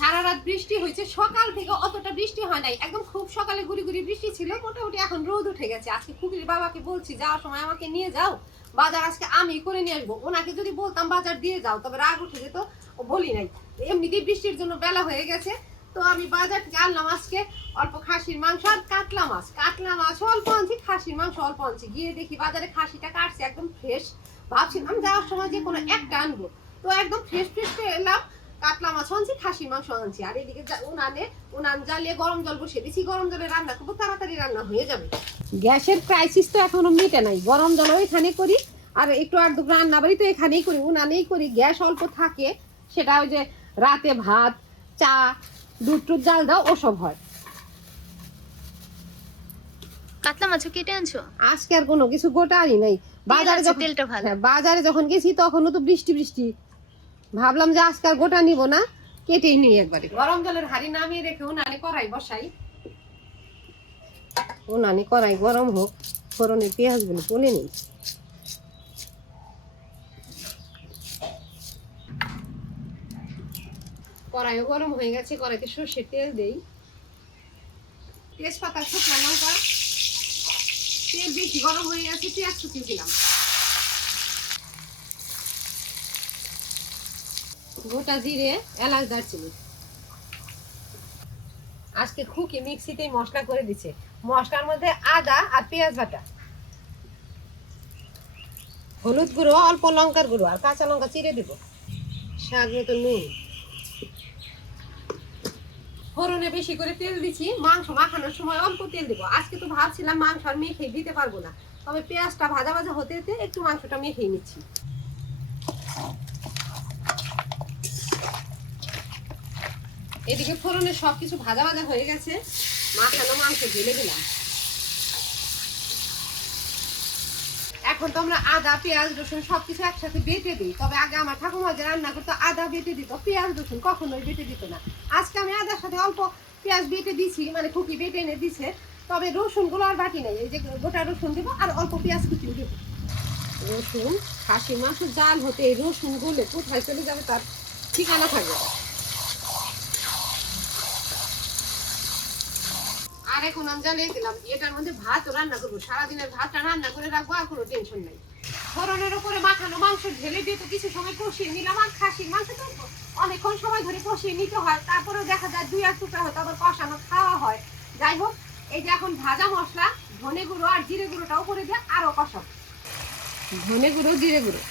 সারা রাত বৃষ্টি হয়েছে, সকাল থেকে অতটা বৃষ্টি হয় নাই, একদম খুব সকালে গুড়ি গুড়ি বৃষ্টি ছিল, মোটামুটি এখন রোদ উঠে গেছে। আজকে খুকির বাবাকে বলছি যাওয়ার সময় আমাকে নিয়ে যাও বাজার, আজকে আমি করে নিয়ে আসবো। ওনাকে যদি বলতাম বাজার দিয়ে যাও তবে রাগ উঠে যেত, ও বলি নাই। এমনিতেই বৃষ্টির জন্য বেলা হয়ে গেছে, তো আমি বাজার থেকে আনলাম আজকে অল্প খাসির মাংস আর কাতলা মাছ। কাতলা মাছ অল্প আনছি, খাসির মাংস অল্প আনছি। গিয়ে দেখি বাজারে খাসিটা কাটছে একদম ফ্রেশ, ভাবছিলাম যাওয়ার সময় যে কোনো একটা আনবো, তো একদম ফ্রেশ ফ্রেশ এলাম। কাতলা মাছ আনছি, খাসির মাংস আনছি, আর এদিকে উনান জ্বালিয়ে গরম জল বসিয়ে দিচ্ছি। গরম জলে রান্না করবো, তাড়াতাড়ি রান্না হয়ে যাবে। গ্যাসের ক্রাইসিস তো এখনো মিটে নাই, গরম জল এখানে করি আর একটু আর দু রান্না বাড়ি তো এখানেই করি, উনানেই করি। গ্যাস অল্প থাকে, সেটা ওই যে রাতে ভাত চা দুধ টুধ জাল দাও ওসব হয়। কাতলা মাছ কেটে আনছো? আজকে আর কোনো কিছু গোটা আনি নাই। বাজারে যখন তেলটা ভালো, বাজারে যখন গেছি তখনও তো বৃষ্টি বৃষ্টি, ভাবলাম যে আজকে আর গোটা নিব না, কেটেই নিই একবারে। গরম জলের হাঁড়ি নামিয়ে রেখে উনানে কড়াই বসাই। উনানে কড়াই গরম হোক, ফোড়নে পেঁয়াজ গুলো তুলে নিই। কড়াইও গরম হয়ে গেছে, কড়াইতে সর্ষের তেল দেই, তেজপাতা শুকনো লঙ্কা, তেল বেশি গরম হয়ে গেছে, পেঁয়াজ কুচি দিলাম, গোটা জিরে এলাচ দারচিনি। আজকে খুকি মিক্সিতেই মশলা করে দিচ্ছে, মশলার মধ্যে আদা আর পেঁয়াজ বাটা, হলুদ গুঁড়ো, অল্প লঙ্কার গুঁড়ো আর কাঁচা লঙ্কা চিড়ে দিব, স্বাদ মতো নুন। ফোড়নে বেশি করে তেল দিচ্ছি, মাংস মাখানোর সময় অল্প তেল দিব। আজকে তো ভাবছিলাম মাংস আর মেখে দিতে পারবো না, তবে পেঁয়াজটা ভাজা ভাজা হতে হতে একটু মাংসটা মেখে নিচ্ছি। এদিকে ফোড়নে সবকিছু ভাজা ভাজা হয়ে গেছে, মাখানো মাংস ঢেলে দিলাম। এখন তো আমরা আদা পেঁয়াজ রসুন সবকিছু একসাথে বেটে দিই, তবে আগে আমার ঠাকুমা যে রান্না করতো আদা বেটে দিত, পেঁয়াজ রসুন কখনোই বেটে দিত না। আজকে আমি আদার সাথে অল্প পেঁয়াজ বেটে দিছি, মানে খুকি বেটে এনে দিছে, তবে রসুন গুলো আর বাটি নেই। এই যে গোটা রসুন দিব আর অল্প পেঁয়াজ কুচি দেবো। রসুন, খাসির মাংস জাল হতে এই রসুন গুলে কোথায় চলে যাবে তার ঠিকানা থাকবে। আর এখন আমি জ্বালিয়ে দিলাম, এটার মধ্যে ভাত রান্না করবো, সারাদিনের ভাতটা রান্না করে রাখবো, আর কোনো টেনশন নাই। ফোড়নের উপরে মাখানো মাংস ঢেলে দিয়ে তো কিছু সময় কষিয়ে নিলাম। আর খাসির মাংস তো অনেকক্ষণ সময় ধরে কষিয়ে নিতে হয়, তারপরেও দেখা যায় দুই এক টুকরা হয়তো আবার কষানো খাওয়া হয়। যাই হোক, এই যে এখন ভাজা মশলা ধনে গুঁড়ো আর জিরে গুঁড়োটা উপরে দিয়ে আরো কষাবো। ধনে গুঁড়ো জিরে গুঁড়ো,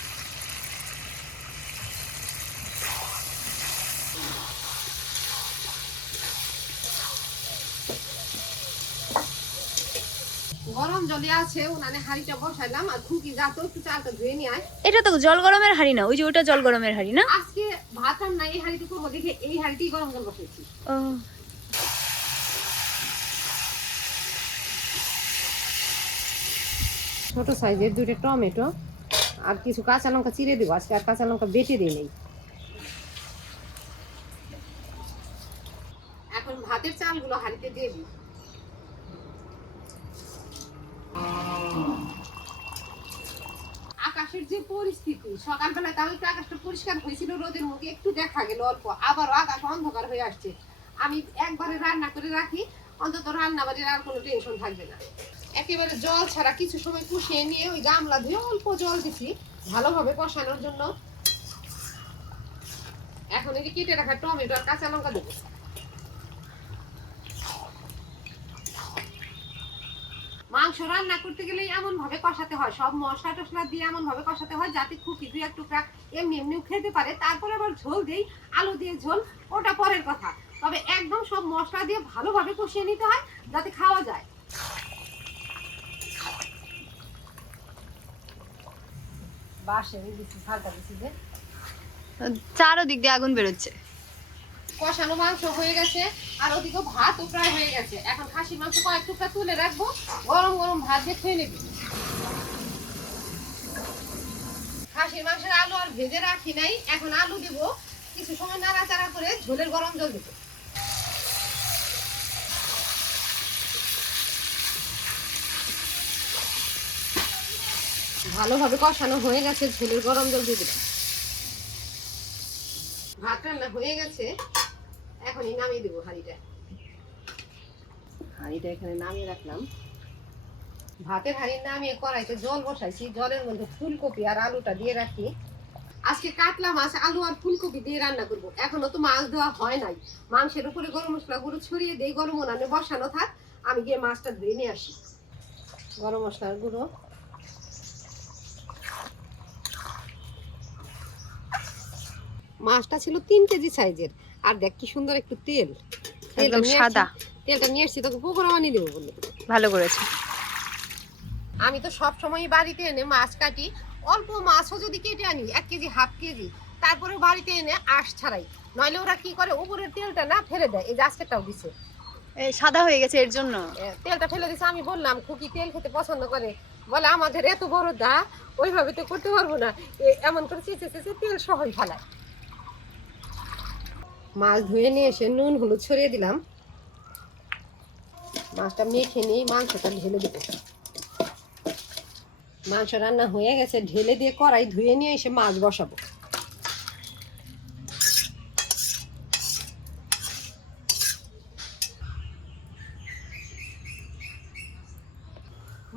গরম জলে আছে উনানে হাঁড়িটা বসাইলাম, আর খুকি যা তো একটু চালটা ধুয়ে নিয়ে আয়। এটা তো জল গরমের হাঁড়ি না, ওই যে ওটা জল গরমের হাঁড়ি না? আজকে ভাত আর না, এই হাঁড়িতে করবো দেখে এই হাঁড়িতেই গরম জল বসেছি। ও ছোট সাইজের দুটো টমেটো আর কিছু কাঁচা লঙ্কা চিড়ে দিব, আজকে আর কাঁচা লঙ্কা বেটে দিই নেই। এখন ভাতের চালগুলো হাঁড়িতে দিয়ে দিই। আকাশের যে পরিস্থিতি, সকালবেলা তাও একটু আকাশটা পরিষ্কার হয়েছিল, রোদের মুখে একটু দেখা গেল অল্প, আবারও আকাশ অন্ধকার হয়ে আসছে। আমি একবারে রান্না করে রাখি, অন্তত রান্না বাড়ির আর কোনো টেনশন থাকবে না। একেবারে জল ছাড়া কিছু সময় কষিয়ে নিয়ে ওই গামলা ধুয়ে অল্প জল দিছি ভালোভাবে কষানোর জন্য। এখন এই যে কেটে রাখা টমেটো আর কাঁচা লঙ্কা দেবো। মাংস রান্না করতে গেলে এমন ভাবে কষাতে হয়, সব মশলা টসলা দিয়ে এমন ভাবে কষাতে হয় যাতে খুকি দুই এক টুকরা এমনি এমনিও খেতে পারে। তারপরে আবার ঝোল দেই, আলু দিয়ে ঝোল, ওটা পরের কথা। তবে একদম সব মশলা দিয়ে ভালোভাবে কষিয়ে নিতে হয় যাতে খাওয়া যায়। বাসে দিচ্ছি, ঝালটা দিচ্ছি যে চারোদিক দিয়ে আগুন বেরোচ্ছে। কষানো মাংস হয়ে গেছে, আর ওদিকে ভাতও প্রায় হয়ে গেছে। এখন খাসির মাংস কয়েক টুকরা তুলে রাখবো, গরম গরম ভাত দিয়ে খেয়ে নেবি। খাসির মাংসের আলু আর ভেজে রাখি নাই, এখন আলু দিব, কিছু সময় নাড়াচাড়া করে ঝোলের গরম জল দেবো। ভালোভাবে কষানো হয়ে গেছে, ঝোলের গরম জল দিয়ে দিলাম। ভাত রান্না হয়ে গেছে, এখনই নামিয়ে দেবো হাঁড়িটা। হাঁড়িটা এখানে নামিয়ে রাখলাম। ভাতের হাঁড়ি নামিয়ে কড়াইতে জল বসাইছি, জলের মধ্যে ফুলকপি আর আলুটা দিয়ে রাখি। আজকে কাতলা মাছ, আলু আর ফুলকপি দিয়ে রান্না করব। এখনো তো মাছ দেওয়া হয় নাই। মাংসের উপরে গরম মশলা গুঁড়ো ছড়িয়ে দিয়ে গরম উনানে বসানো থাক, আমি গিয়ে মাছটা ধুয়ে নিয়ে আসি। গরম মশলার গুঁড়ো, মাছটা ছিল 3 কেজি সাইজের। আর দেখ কি সুন্দর একটু তেল, একদম সাদা। তেলটা নিয়ে এসছি, তোকে পকোড়া বানিয়ে দেবো বলে। ভালো করেছে। আমি তো সব সময় বাড়িতে এনে মাছ কাটি, অল্প মাছও যদি কেটে আনি 1 কেজি, হাফ কেজি, তারপরে বাড়িতে এনে আঁশ ছাড়াই, নইলে ওরা কি করে উপরের তেলটা না ফেলে দেয়। এই যে আজকেরটাও দিছে, সাদা হয়ে গেছে এর জন্য তেলটা ফেলে দিছে। আমি বললাম খুকি তেল খেতে পছন্দ করে, বলে আমাদের এত বড় দা, ওইভাবে তো করতে পারবো না, এমন করে চেঁচে চেঁচে তেল সহই ফেলায়। মাছ ধুয়ে নিয়ে এসে নুন হলুদ ছড়িয়ে দিলাম। মাছটা মেখে নিয়ে মাংসটা ঢেলে দেবো। মাংস রান্না হয়ে গেছে, ঢেলে দিয়ে কড়াই ধুয়ে নিয়ে এসে মাছ বসাবো।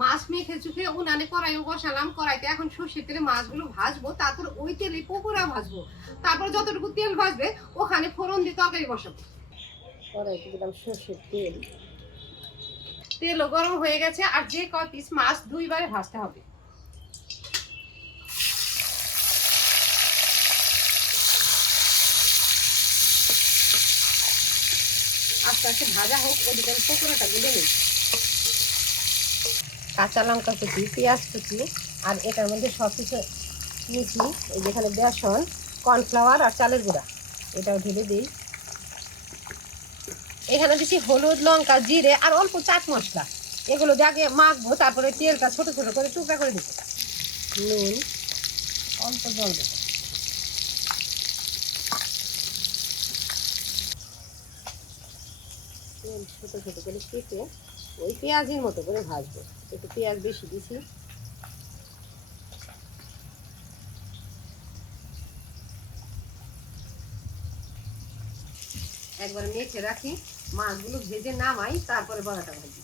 মাছ মেখে চুখে উনানে কড়াইও বসালাম। কড়াইতে এখন সর্ষের তেলে মাছগুলো ভাজবো, তারপর ওই তেলে পকোড়া ভাজবো। তারপর যতটুকু তেল ভাজবে ওখানে ফোড়ন দিয়ে তরকারি বসাবো। কড়াইতে দিলাম সর্ষের তেল, তেলও গরম হয়ে গেছে। আর যে কয় পিস মাছ 2 বারে ভাজতে হবে। আস্তে আস্তে ভাজা হোক, ওদিকে পকোড়াটা গুলে নিই। কাঁচা লঙ্কা কুচি, পেঁয়াজ কুচি, আর এটার মধ্যে সব কিছু নিচ্ছি। এই যেখানে বেসন, কর্নফ্লাওয়ার আর চালের গুঁড়া, এটাও ঢেলে দিই। এখানে দিচ্ছি হলুদ, লঙ্কা, জিরে আর অল্প চাট মশলা। এগুলো দিয়ে আগে মাখবো, তারপরে তেলটা ছোট ছোট করে টুকরা করে দিব। নুন, অল্প জল দেবো। তেল ছোট ছোট করে কেটে ওই পেঁয়াজের মতো করে ভাজবো। একটু পেঁয়াজ বেশি দিছি। একবার মেখে রাখি, মাছগুলো ভেজে নামাই, তারপরে বড়াটা ভাজি।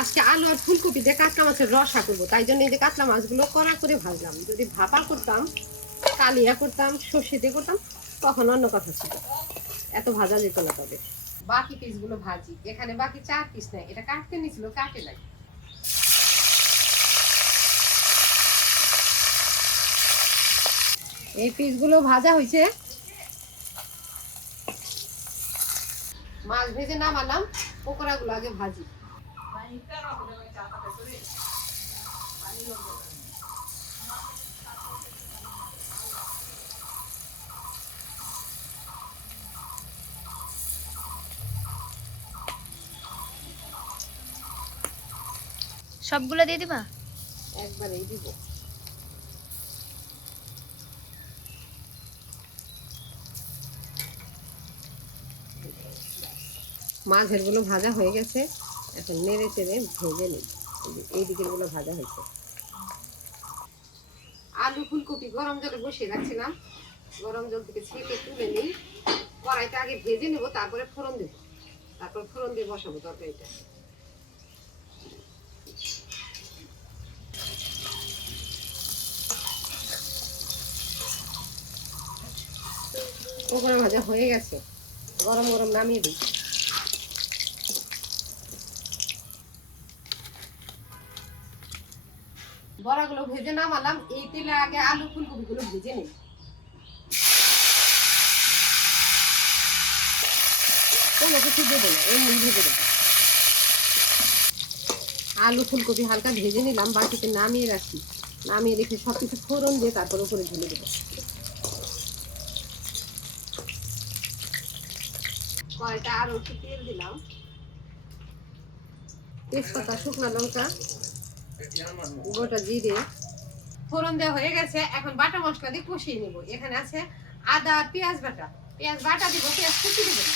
আজকে আলু আর ফুলকপি দিয়ে কাতলা মাছের রসা করবো, তাই জন্য এই যে কাতলা মাছগুলো কড়া করে ভাজলাম। যদি ভাপা করতাম, কালিয়া করতাম, সর্ষে দিয়ে করতাম, তখন অন্য কথা ছিল, এত ভাজা যেত না। তবে বাকি পিসগুলো ভাজি। এখানে বাকি 4 পিস নাই, এটা কাটতে নিছিল, কাটে নাই। এই পিসগুলো ভাজা হয়েছে। মাছ ভেজে নামালাম, পকোড়াগুলো আগে ভাজি। সবগুলো দিয়ে দিবা? একবারেই দিব। মাছের গুলো ভাজা হয়ে গেছে, এখন নেড়ে চেড়ে ভেজে নিই। এই দিকের গুলো ভাজা হয়েছে। আলু ফুলকপি গরম জলে বসিয়ে রাখছিলাম, গরম জল থেকে ছেঁকে তুলে নিই। কড়াইটা আগে ভেজে নেব, তারপরে ফোড়ন দেব, তারপর ফোড়ন দিয়ে বসাবো তরকারিটা। পকোড়া ভাজা হয়ে গেছে, গরম গরম নামিয়ে দিই। বড়াগুলো ভেজে নামালাম। এই তেলে আগে আলু ফুলকপি গুলো ভেজে নিই। কোনো কিছু দেবো না, এমনি ভেজে দেবো। আলু ফুলকপি হালকা ভেজে নিলাম, বাটিতে নামিয়ে রাখি। নামিয়ে রেখে সবকিছু ফোড়ন দিয়ে তারপর উপরে ঢেলে দেবো। কড়াইটা আরো একটু তেল দিলাম, তেজপাতা, শুকনো লঙ্কা, গোটা জিরে, ফোড়ন দেওয়া হয়ে গেছে। এখন বাটা মশলা দিয়ে কষিয়ে নেব। এখানে আছে আদা, পেঁয়াজ বাটা। পেঁয়াজ বাটা দিব, পেঁয়াজ কুচি দিব না।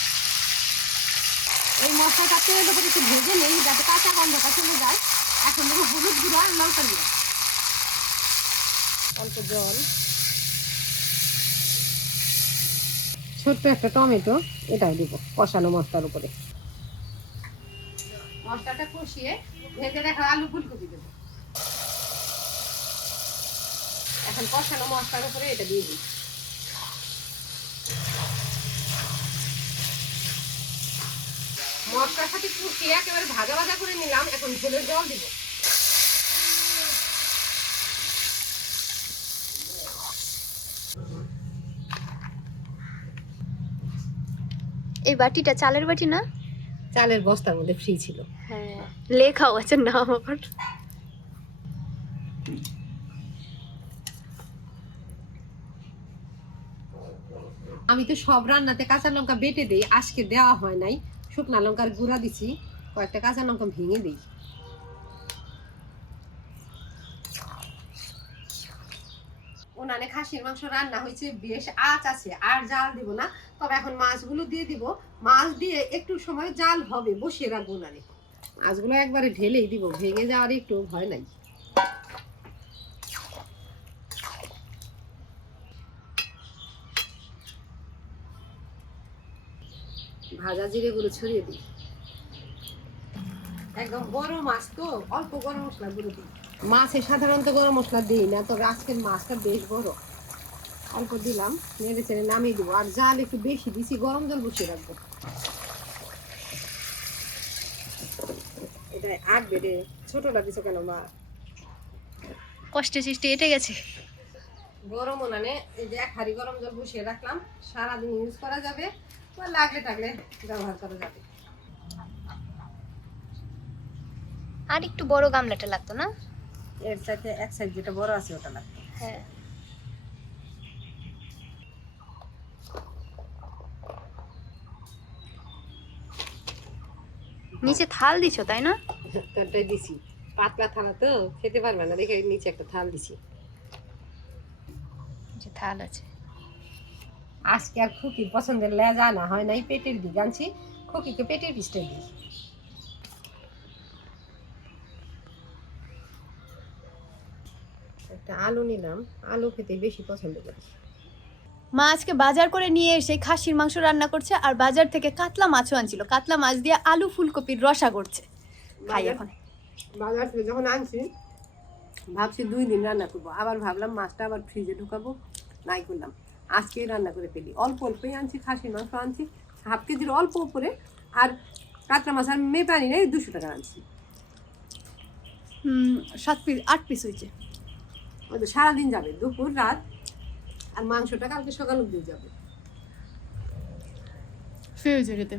এই মশলাটা তেলের উপরে একটু ভেজে নেই, যাতে কাঁচা গন্ধটা চলে যায়। এখন দেবো হলুদ গুঁড়ো আর লঙ্কা গুঁড়ো, অল্প জল, ছোট্ট একটা টমেটো, এটাও দিব কষানো মশলার উপরে। মশলাটা কষিয়ে ভেজে রাখা আলু ফুলকপি দেবো। এখন কষানো মশলার উপরে এটা দিয়ে দিই। মশলার সাথে কষিয়ে একেবারে ভাজা ভাজা করে নিলাম। এখন ঝোলের জল দিব। এই বাটিটা চালের বাটি না? চালের বস্তার মধ্যে ফ্রি ছিল। হ্যাঁ, লেখাও আছে নাম আবার। আমি তো সব রান্নাতে কাঁচা লঙ্কা বেটে দেই, আজকে দেওয়া হয় নাই। শুকনা লঙ্কার গুঁড়া দিছি, কয়েকটা কাঁচা লঙ্কা ভেঙে দিই। উনানে খাসির মাংস রান্না হয়েছে, বেশ আঁচ আছে, আর জাল দিব না। তবে এখন মাছগুলো দিয়ে দিব। মাছ দিয়ে একটু সময় জাল হবে, বসিয়ে রাখবো উনানে। মাছগুলো একবারে ঢেলেই দিব, ভেঙে যাওয়ার একটু ভয় নাই। ভাজা জিরে গুলো ছড়িয়ে দিই। একদম বড় মাছ তো অল্প গরম মশলা গুঁড়ো দিই। মাছে সাধারণত গরম মশলা দিই না, তবে আজকের মাছটা বেশ বড়, অল্প দিলাম। নেড়ে চেড়ে নামিয়ে দিব। আর জাল একটু বেশি দিছি, গরম জল বসিয়ে রাখবো। এটা আট বেড়ে ছোটটা দিছো কেন মা? কষ্টে সৃষ্টি এটে গেছে। গরম উনানে এই যে এক হাঁড়ি গরম জল বসিয়ে রাখলাম, সারাদিন ইউজ করা যাবে, বা লাগলে টাগলে ব্যবহার করা যাবে। আর একটু বড় গামলাটা লাগতো না? এর সাথে এক সাইড যেটা বড় আছে ওটা লাগবে। হ্যাঁ। নিচে থাল দিছো তাই না? তরটাই দিছি, পাতলা থালা তো খেতে পারবে না, দেখে নিচে একটা থাল দিছি। যে থাল আছে। আজকে আর খুকির পছন্দের লেজা না হয় নাই, পেটের দিক আনছি। খুকিকে পেটের পিসটা দিই। একটা আলু নিলাম, আলু খেতে বেশি পছন্দ করি। মা আজকে বাজার করে নিয়ে এসে খাসির মাংস রান্না করছে, আর বাজার থেকে কাতলা মাছও আনছিল। কাতলা মাছ দিয়ে আলু ফুলকপির রসা করছে। খাই এখন। বাজার থেকে যখন আনছি ভাবছি 2 দিন রান্না করবো, আবার ভাবলাম মাছটা আবার ফ্রিজে ঢুকাবো, নাই করলাম। আজকেই রান্না করে ফেলি। অল্প অল্পই আনছি, খাসির মাংস আনছি হাফ কেজির অল্প উপরে, আর কাতলা মাছ আর মেপে আনি নাই, 200 টাকা আনছি। 7 পিস 8 পিস হয়েছে। ওই তো সারাদিন যাবে, দুপুর রাত, আর মাংসটা কালকে সকাল অব্দি যাবে। ফ্রিজে রেখে